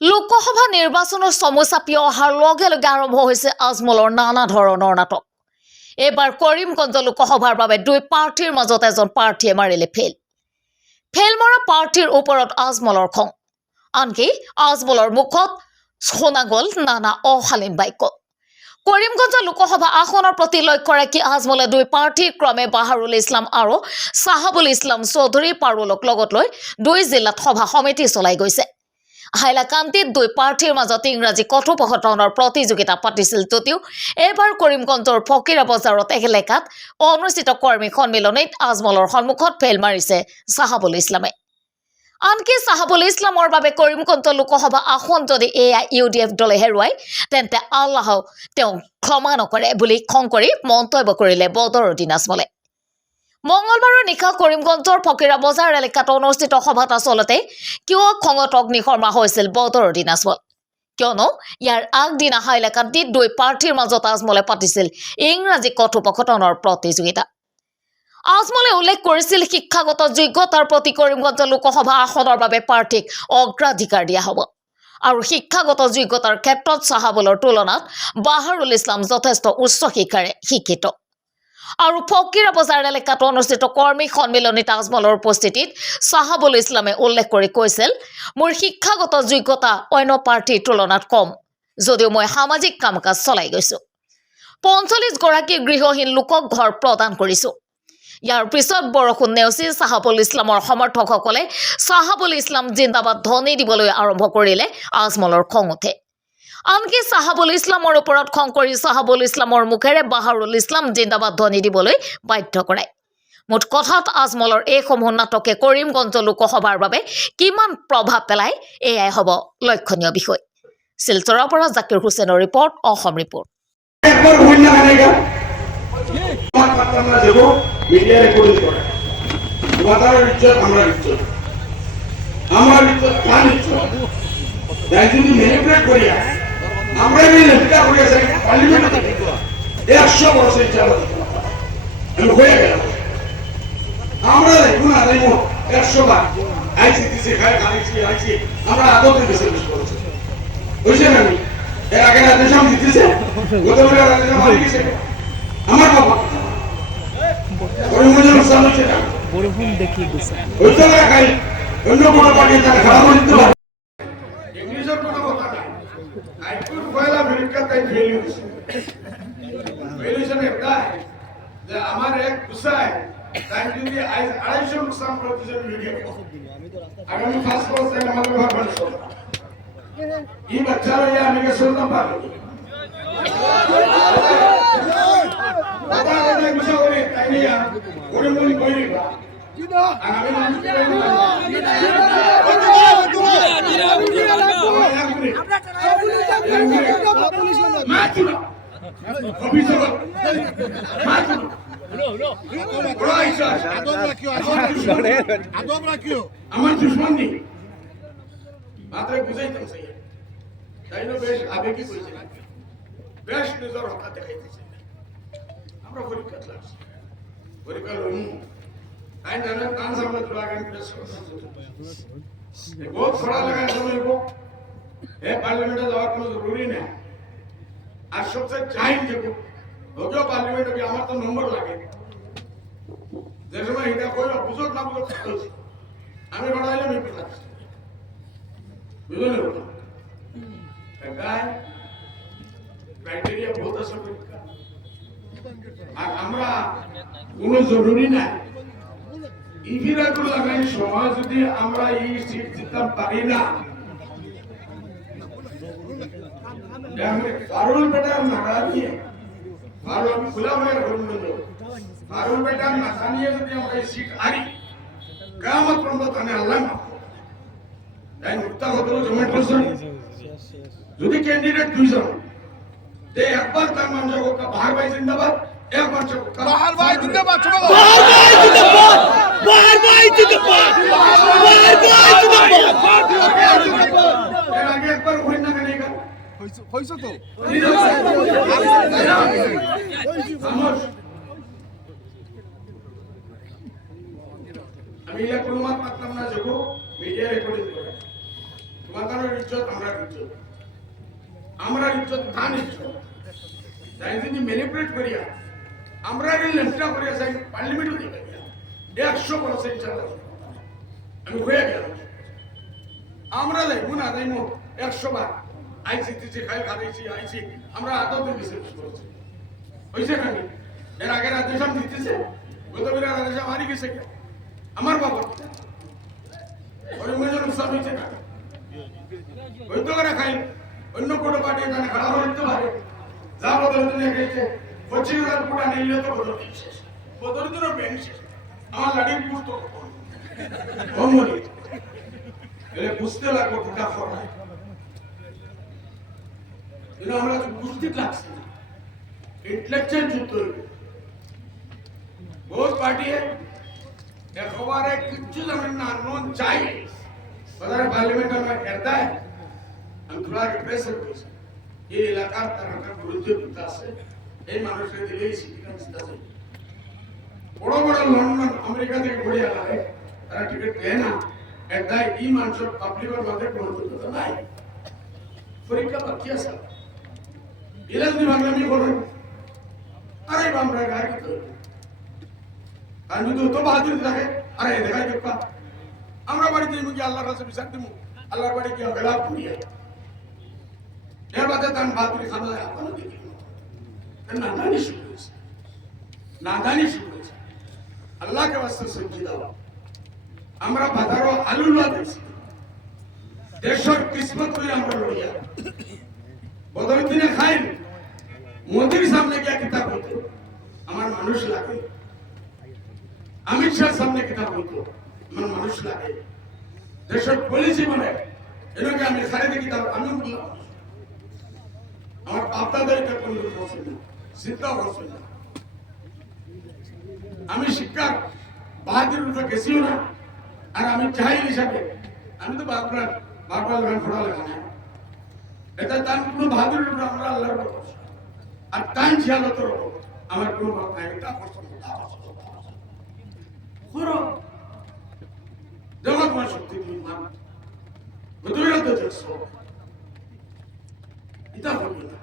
লোকসভা নিৰ্বাচনৰ চমু চাপি অহাৰ লগে লগে আৰম্ভ হৈছে আজমলৰ নানা ধৰণৰ নাটক। এইবাৰ কৰিমগঞ্জ লোকসভাৰ বাবে দুই প্ৰাৰ্থীৰ মাজত এজন প্ৰাৰ্থীয়ে মাৰিলে ফেল মৰা প্ৰাৰ্থীৰ ওপৰত আজমলৰ খং। আনকি আজমলৰ মুখত শুনা গ'ল নানা অশালীন বাক্য। কৰিমগঞ্জ লোকসভা আসনৰ প্ৰতি লক্ষ্য ৰাখি আজমলে দুই প্ৰাৰ্থী ক্ৰমে বাহাৰুল ইছলাম আৰু চাহাবুল ইছলাম চৌধুৰী পাৰুলক লগত লৈ দুই জিলাত সভা সমিতি চলাই গৈছে। হাইলাকান্দিত দুই প্ৰাৰ্থীৰ মাজত ইংৰাজী কথোপকথনৰ প্ৰতিযোগিতা পাতিছিল যদিও এইবাৰ কৰিমগঞ্জৰ ফকিৰা বজাৰত এলেকাত অনুষ্ঠিত কৰ্মী সন্মিলনীত আজমলৰ সন্মুখত ফেল মাৰিছে চাহাবুল ইছলামে। আনকি চাহাবুল ইছলামৰ বাবে কৰিমগঞ্জ লোকসভা আসন যদি AIUDF দলে হেৰুৱায় তেন্তে আল্লাহ তেওঁ ক্ষমা নকৰে বুলি খং কৰি মন্তব্য কৰিলে বদৰুদ্দিন আজমলে। মঙলবাৰৰ নিশা কৰিমগঞ্জৰ ফকিৰা বজাৰ এলেকাত অনুষ্ঠিত সভাত আচলতে কিয় খঙত অগ্নিশৰ্মা হৈছিল বদৰুদ্দিন আজমল, কিয়নো ইয়াৰ আগদিনা হাইলাকান্দিত দুই প্ৰাৰ্থীৰ মাজত আজমলে পাতিছিল ইংৰাজী কথোপকথনৰ প্ৰতিযোগিতা। আজমলে উল্লেখ কৰিছিল শিক্ষাগত যোগ্যতাৰ প্ৰতি কৰিমগঞ্জ লোকসভা আসনৰ বাবে প্ৰাৰ্থীক অগ্ৰাধিকাৰ দিয়া হ'ব আৰু শিক্ষাগত যোগ্যতাৰ ক্ষেত্ৰত চাহাবুলৰ তুলনাত বাহাৰুল ইছলাম যথেষ্ট উচ্চ শিক্ষাৰে শিক্ষিত। আৰু ফকিৰা বজাৰ এলেকাত অনুষ্ঠিত কৰ্মী সন্মিলনীত আজমলৰ উপস্থিতিত চাহাবুল ইছলামে উল্লেখ কৰি কৈছিল, মোৰ শিক্ষাগত যোগ্যতা অন্য প্ৰাৰ্থীৰ তুলনাত কম যদিও মই সামাজিক কাম কাজ চলাই গৈছো। ৪৫ গৰাকী গৃহহীন লোকক ঘৰ প্ৰদান কৰিছো। ইয়াৰ পিছত বৰষুণ নেওচি চাহাবুল ইছলামৰ সমৰ্থকসকলে চাহাবুল ইছলাম জিন্দাবাদ ধ্বনি দিবলৈ আৰম্ভ কৰিলে আজমলৰ খং উঠে। আনকি চাহাবুল ইছলামৰ ওপৰত খং কৰি চাহাবুল ইছলামৰ মুখেৰে বাহাৰুল ইছলাম জিন্দাবাদ ধ্বনি দিবলৈ বাধ্য কৰায়। মুঠ কথাত আজমলৰ এইসমূহ নাটকে কৰিমগঞ্জ লোকসভাৰ বাবে কিমান প্ৰভাৱ পেলায় এয়াই হ'ব লক্ষণীয় বিষয়। শিলচৰৰ পৰা জাকিৰ হুছেইনৰ ৰিপৰ্ট, অসম ৰিপৰ্ট। আমরা লেখা হয়ে আছে পার্লামেন্টে 100 বছর চালাতে হয়ে গেল। আমরা দেখুন আদায় 100 বার আইসিটিসি খায় আইসি আমরা আদতে বিশ্বাস করছি বুঝছেন। আমি এর আগে দেশাম দিতেছে গতবারে দেশাম মারি গেছে আমার বাবা পরিমজন সামনে সেটা বরফুন দেখিয়ে গেছে ওইটা খাই অন্য কোনো পার্টি তার খারাপ হতে পারে। ইংলিশের কোনো কথা নাই। আইকুর পয়লা আমেরিকা তাই ভ্যালুয়েশন এটা যে আমার এক গুসায় তাই যদি 250 নুকসান প্রতিশত ভিডিও আগামী 5 বছর আমাদের ঘর বানাবো এই বাচ্চারা ইয়া আমি শুনতাম পারো দাদা দাদা গুসা করে তাই নিয়া ওরে মনি কইরিবা আমি মানুষ আমার দুশ্মন নেই মাত্র বুঝাইতাম তাই না বেশ আবেগী করেছে বেশ নিজের হকা দেখাইতেছে। আমরা পরীক্ষা ক্লাস পরীক্ষা লই তাই না কান সামনে লাগান প্রেস बहुत खड़ा लगा समय को है पार्लियामेंट जाওয়ার কোনো জরুরি না। আর সবচেয়ে চাইন দেখো যদিও পার্লামেন্ট भी আমার তো নম্বর লাগে যে সময় এটা কই বুঝত না বুঝত আমি বাড়াইলাম এই কথা বুঝলেন তো গায় ক্রাইটেরিয়া বহুত আছে আর আমরা কোনো জরুরি না ইফিরাগুলো লাগাই সময় যদি আমরা এই সিট জিততে পারি না ফারুল বেটার মারা দিয়ে ফারুল খুলা হয়ে ঘুরল ফারুল বেটার মাথা নিয়ে যদি আমরা এই সিট হারি কিয়ামত পর্যন্ত তানে আল্লাহ মাফ তাই মুক্তা হতো জমে করছেন যদি ক্যান্ডিডেট দুইজন তে একবার তার নাম যাবো বাহার ভাই জিন্দাবাদ একবার যাবো বাহার ভাই জিন্দাবাদ বাহার ভাই জিন্দাবাদ বাহার ভাই জিন্দাবাদ বাহার ভাই জিন্দাবাদ এর আগে একবার হই না কেন এটা হইছে তো আমি এটা কোনো মাত পারতাম না যাবো মিডিয়া রেকর্ডিং করে তোমাদের ইজ্জত আমরা ইজ্জত তান ইজ্জত তাই যদি ম্যানিপুলেট করিয়া আমরা লেফটা করিয়া যাই পার্লামেন্টও দিকে 100% ইনশাআল্লাহ আমি হয়ে গেলাম আমরা যাইবো না যাইবো 100 বার আইসি তিসি খাই খাইছি আইসি আমরা আদতে বিশ্বাস করছি হইছে নাকি এর আগের আদেশ আমি দিতেছে গতবিরা আদেশ আমারই গেছে কি আমার বাবা ওর মেজর সব হইছে না হইতো করে খাই অন্য কোটা পার্টি এখানে খারাপ হইতে পারে যা বদল নিয়ে গেছে 25,000 কোটা নিলে তো বদল দিচ্ছে বদল দিনও ব্যাংক শেষ আমার লাড়ির পুস্ত কমরি এলে বুঝতে লাগবো টিকা ফোড়া কিন্তু আমরা বুঝতে লাগছে না इंटेलेक्चुअल যুদ্ধ बहुत पार्टी है अखबार है कुछ जमीन ना नॉन चाहिए पता है पार्लियामेंट में करता है हम थोड़ा रिप्रेस करते ये इलाका तरह का विरोधी विकास है ये मानुष के दिले सिटी का चिंता है बड़ा बड़ा लंदन अमेरिका থেকে ঘুরে আলারে তারা টিকিট দেয় না একদা এই মানুষ পাবলিকের মধ্যে কোনো কথা নাই পরীক্ষা বাকি আছে ইলাজ বাংলামি করেন আরে বামরা গাড়ি তো আর যদি তো বাহাদুর থাকে আরে দেখাই দেখবা আমরা বাড়িতে মুখে আল্লাহর কাছে বিচার দিমু আল্লাহর বাড়ি কি গলা পুরিয়া এর বাদে তান বাহাদুরি খানা আপনারা দেখি নাদানি শুরু হয়েছে আল্লাহকে ওয়াস্তে সঞ্জি দাও আমরা বাজারও আলু লওয়া দিছি দেশের কিসমত হয়ে আমরা লড়িয়া বদল দিনে খাই মোদির সামনে গিয়ে কিতাব হইতো আমার মানুষ লাগে अमित शाह सामने किताब হইতো আমার মানুষ লাগে দেশের পলিসি মানে এটাকে আমি খারিদি কিতাব আমি বললাম আমার বাপদাদারিকে কোনো বলছেন না চিন্তা করছেন না আমি শিক্ষার বাহাদুর রূপে গেছিও না আর আমি চাই হিসাবে আমি তো বারবার গান ফোড়া লাগা না এটা তার কোনো বাহাদুর রূপে আমরা আল্লাহর আর তাই জিয়ালত আমার কোনো ভাব নাই এটা পছন্দ করো জগৎ মা শক্তি মান বুঝুইরা তো দেখছো এটা হবে না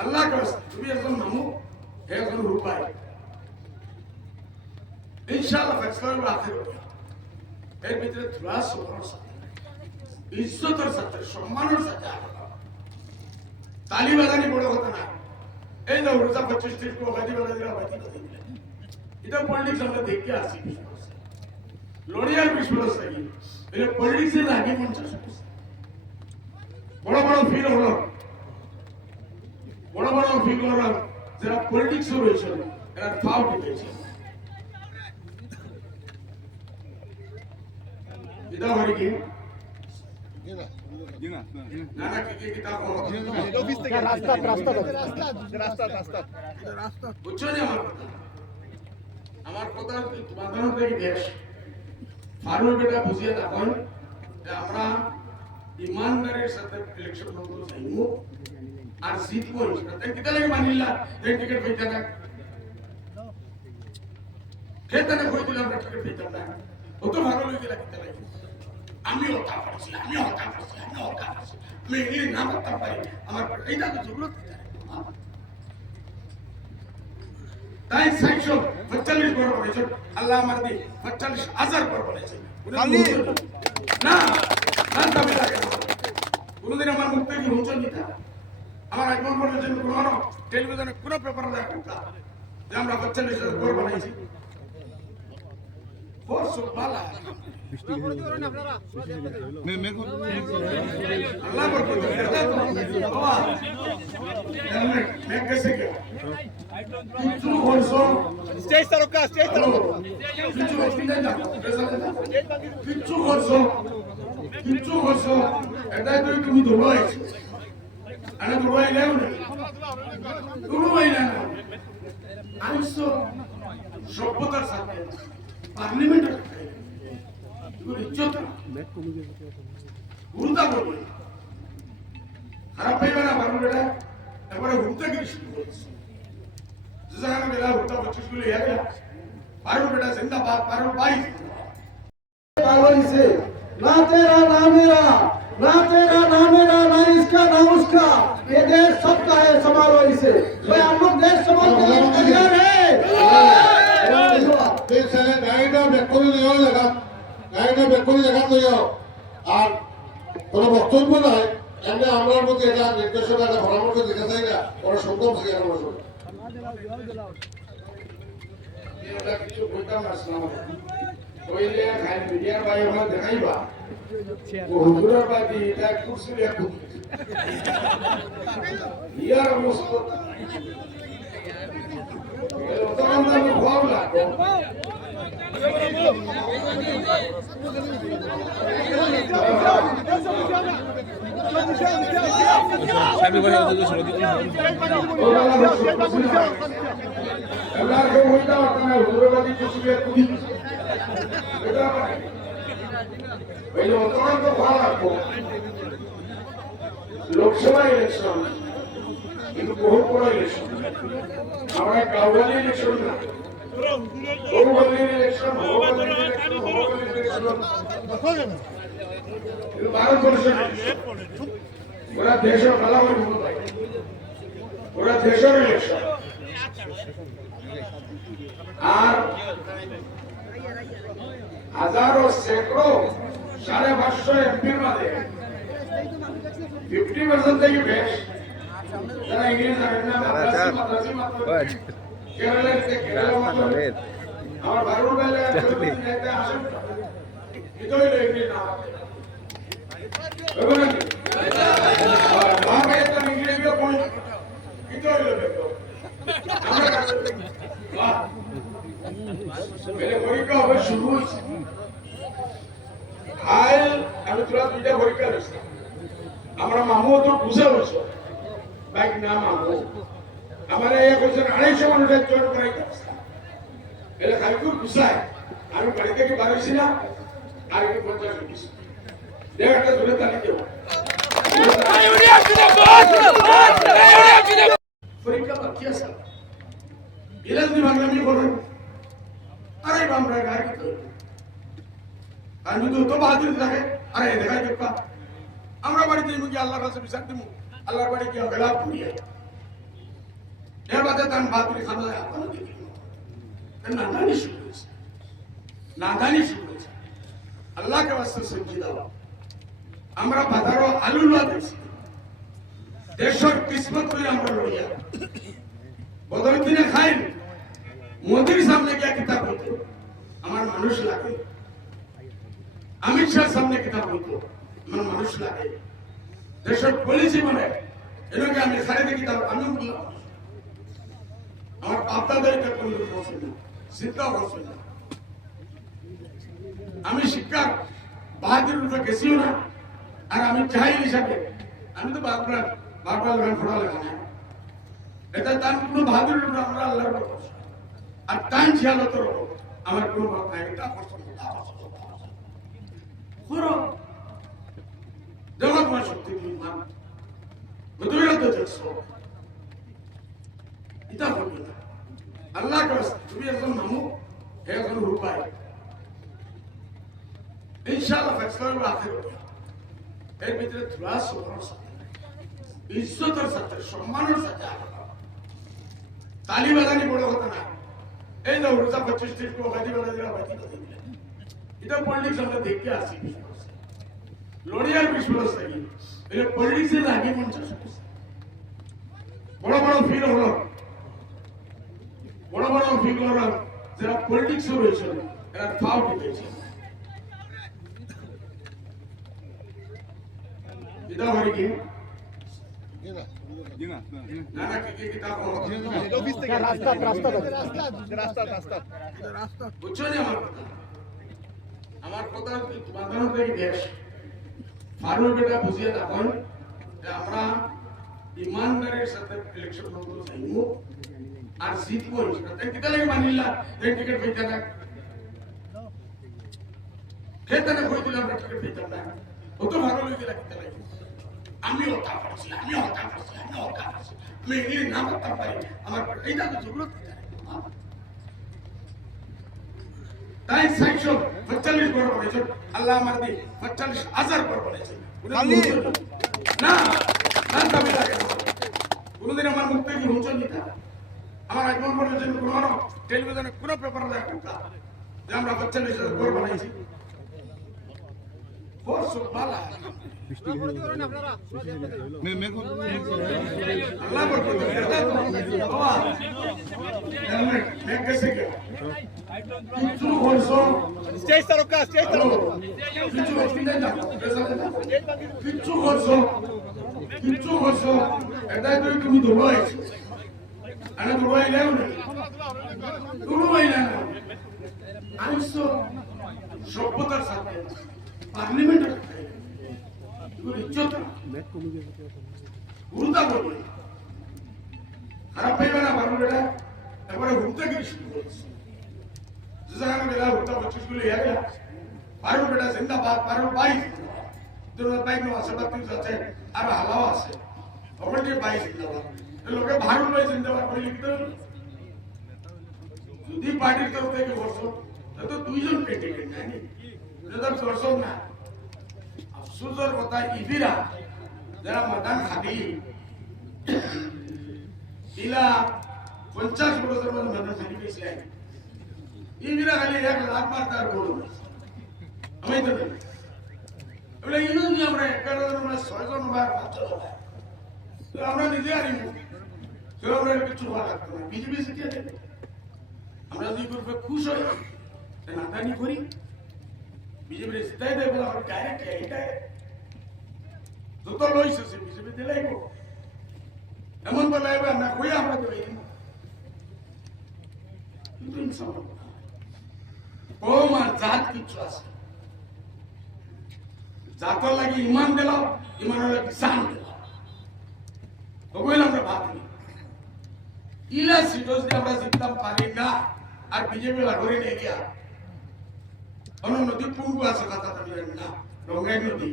আল্লাহ কাছে তুমি একজন নামো একজন রূপাই ইনশাআল্লাহ ফয়সালা হবে আখির এর ভিতরে থোড়া সবরের সাথে ইজ্জতের সাথে সম্মানের সাথে তালি বাজানি বড় কথা না এই যে উড়তা 25-30 को गादी बाजा बाजी এটা পলিটিক্স আমরা দেখতে আসি লড়িয়ার বিশ্বরস থাকি এটা পলিটিক্স এর আগে 50 বড় বড় ফির হলো বড় বড় ফিগার যারা পলিটিক্স রয়েছে এরা ফাউট হয়েছে এটা হয় কি না না কি কিতাব রাস্তা বুঝছো না আমার কথা বাঁধানো থেকে দেশ ফারুক বেটা বুঝিয়ে তখন আমরা ইমানদারের সাথে ইলেকশন করতে চাইবো আর জিতবো তাই কিতা লাগে মানিলা এই টিকিট পেতে না খেতে না কই দিলাম টিকিট পেতে না ও তো ভালো লাগে কিতা লাগে আমি হতা পারছি আমি এগুলি না করতে পারি আমার এইটা তো জরুরত তাই 45 বড় বলেছে আল্লাহ আমার দি 45,000 বড় বলেছে না দাবি লাগে কোনদিন আমার মুখ থেকে রোচন দিতা আমার একবার বলেছেন কোনো টেলিভিশনে কোনো পেপার দেখা যে আমরা 45,000 বড় বানাইছি ফোর্স বালা আল্লাহ বরকত দেতা তো বাবা मैं कैसे क्या किच्चू वर्षो स्टेज तरफ का किच्चू वर्षो এটা তুই তুমি দুবাই আরে দুবাই যাও না দুবাই না আমি তো সভ্যতার সাথে পার্লামেন্টের এগুলো ইজ্জত গুরুতা বলবে খারাপ পাইবে না ভালো বেটা এবারে হুতাগিরি শুরু করেছে যেখানে বেলা হুতা 25 গুলো এগিয়ে ভালো বেটা জিন্দাবাদ ভালো ভাই से ना तेरा ना मेरा ना तेरा ना मेरा ना इसका ना उसका, ये देश सबका है, संभालो इसे। भाई हम लोग देश संभालने के लिए तैयार है। ঠিক ছেলে গাড়িটা ব্যাক করে নেওয়া লাগা, গাড়িটা ব্যাক করে লাগা লইও। আর কোনো বক্তব্য নাই, এমনি আমরা মধ্যে এটা নির্দেশনা একটা পরামর্শ দিতে চাই না, ওরা সম্ভব থেকে আমরা শুনি। এটা কিছু বলতাম আসলাম কইলে খাই মিডিয়ার ভাই আমরা দেখাইবা ও হুজুরের বাদি এটা কুরসি দিয়ে খুব ইয়ার মুস্ত এলো তো আমরা ভাবলা সামনে বসে আছে শুরু দিন ಎಲ್ಲಾರ್ ಕೈ ಹೋಯ್ತಾ ಬರ್ತಾನೆ ಹುಡುಗರಾದಿ ಕುಸಿಗೆ ಕುದಿ এটা ওইলো তখন তো ভালো লাগতো লোকসভা ইলেকশন কিন্তু বহু বড় ইলেকশন আমরা কাউরালি ইলেকশন না বহুবলি ইলেকশন ಇದು ಭಾರತವರ್ಷ পুরা দেশের কালাবর পুরা দেশের ইলেকশন আর হাজারো সেঁকড়ো 550 এমপির মধ্যে 50% থেকে বেশি যারা ইংরেজি জানেন না মাদ্রাসি কেরালার থেকে আমার বারুর বেলা আসেন এটা হইলো ইংরেজি না ইংরেজি পয়েন্ট এটা হইলো মেরে পরীক্ষা হবে শুরু হয়েছে আইল আমি তোরা দুইটা পরীক্ষা দিচ্ছি আমরা মামু তো বুঝে বলছো বাইক না মামু আমার এক বছর 250 মানুষের জয়েন করাইতে এলে খালি খুব বুঝায় আমি বাড়ি থেকে বাড়াইছি না আর কি 50 রুপিস একটা ধরে তালি দেব পরীক্ষা বাকি আছে ইলাজ বাংলামি বলেন আরে বামরা গায় তো আমি তো বাহাদুর থাকে আরে দেখাই দেখবা আমরা বাড়িতে মুখে আল্লাহর কাছে বিচার দিব আল্লাহর বাড়ি কি গলা পুরিয়ে এর বাদে তান বাহাদুরি খানা আপনারা দেখি নাদানি শুরু হয়েছে নাদানি শুরু হয়েছে আল্লাহকে ওয়াস্তে সঞ্জি দাও আমরা বাজারও আলু লওয়া দিয়েছি দেশের কিসমত করে আমরা লড়িয়া বদল দিনে খাইন মোদির সামনে গিয়ে কিতাব হইতো আমার মানুষ লাগে অমিত শাহ সামনে কিতাব হইতো আমার মানুষ লাগে দেশের পলিসি মানে এটাকে আমি খারিদি কিতাব আমি বললাম আমার বাপদাদারিটা কোন পছন্দ না চিন্তাও পছন্দ না আমি শিক্ষার বাহাদুর রূপে গেছিও না আর আমি চাই হিসাবে আমি তো বারবার গান ফোড়া লেখা না এটা তার কোনো বাহাদুর রূপে আমরা আল্লাহর আর টাইম ছিয়ালতর আমার কোনো ভাব নাই এটা পছন্দ করো জগৎ মা শক্তি মান বুঝুইরা তো দেখছো এটা হবে না আল্লাহ কাছে তুমি একজন মামু একজন রূপাই ইনশাআল্লাহ ফেসলা হবে আখির এর ভিতরে থোড়া সুন্দর সাথে ইজ্জতের সাথে সম্মানের সাথে তালি বাজানি বড় কথা না এই যে উড়িষ্যা 25 को गादी वाला दिला बाकी तो इधर पॉलिटिक्स আমরা দেখতে আসি লড়িয়ার বিশ্বরস থাকি এই পলিটিক্স এর আগে মন চাষ বড় বড় ফিগার হলো বড় বড় ফিগার যারা পলিটিক্স রয়েছে এরা ফাউ দিতেছে এটা হয় কি না না কি কিতাব রাস্তা বুঝছো না আমার কথা তোমাদের থেকে দেশ ফারুক বেটা বুঝিয়ে তখন আমরা ইমানদারের সাথে ইলেকশন করতে চাইবো আর জিতবো ইনশাআল্লাহ কিতা লাগে মানিলা এই টিকিট পেতে না খেতে না কই দিলাম টিকিট পেতে না ও তো ভালো লাগে কিতা লাগে আমি হতা পারছি আমি এই নাম করতে পারি আমার এইটা তো জরুরত তাই 45 বড় বলেছে আল্লাহ আমার দি 45,000 বড় বলেছে না না দাবি লাগে কোনোদিন আমার মুখ থেকে হুঁচন দিতা আমার এখন পর্যন্ত কোনো টেলিভিশনে কোনো পেপার দেখা যে আমরা বাচ্চা নিয়ে ঘর বানাইছি আল্লাহ বরকত বাবা मैं कैसे गया किच्छु वर्षो স্টেজ তারকা স্টেজ তারকা किच्छु वर्षो এটা তো তুমি দৌড়াই আরে দৌড়াই নাও না দৌড়াই না আমি তো সভ্যতার সাথে পার্লামেন্টের এগুলো ইজ্জত গুরুতা বলবে খারাপ পাইবে না ভালো বেটা এবারে হুড়তে গিয়ে শুরু করছে যেখানে বেলা হুড়তা পঁচিশ গুলো ইয়া গেলা ভালো বেটা জিন্দাবাদ ভালো বাইশ দুর্গা বাইক নো আছে বা তিন আছে আর হালাও আছে অবশ্যই যে বাইশ জিন্দাবাদ লোকে ভারত বাই জিন্দাবাদ করে লিখতে যদি পার্টির তরফ থেকে বর্ষ তো দুইজন ক্যান্ডিডেট জানি যদি বর্ষ না আফসোসের কথা ইদিরা যারা ময়দান খালি ইলা 50 বছর মধ্যে ময়দান খালি পেয়েছে ইদিরা খালি 1 লাখ মার তার বড় আমি তো এগুলো ইউনি আমরা 11 জন আমরা 6 জন বার 5 জন তো আমরা নিজে আরিম তো আমরা কিছু ভালো লাগতো না বিজেপি সিটিয়ে দেবে আমরা যদি গ্রুপে খুশ হই নাদানি করি বিজেপি সিটাই দেবে আমরা ডাইরেক্ট এইটা যত লইছে সে বিজেপি দিলাইব এমন বলাইবে না কই আমরা দেবে কিন্তু ইনসান কম আর জাত কিছু আছে জাতর লাগি ইমান দিল ইমানের লাগি জান দিল ওগুলো আমরা ভাবি ইলা সিটস দিয়ে আমরা জিততাম পারি না আর বিজেপি লাগরে নিয়ে গিয়া অন্য নদী পূর্ব আছে কথা না রঙ্গাই নদী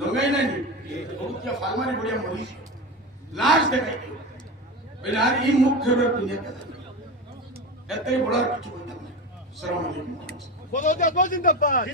রঙ্গাই নাই বহুত ফালমারি বড়িয়া মরিস লাশ দেখাই দিও বলে আর এই মুখ ধরে দুনিয়া কথা এত বড় কিছু বলতাম না আসসালামু আলাইকুম বলো জিন্দাবাদ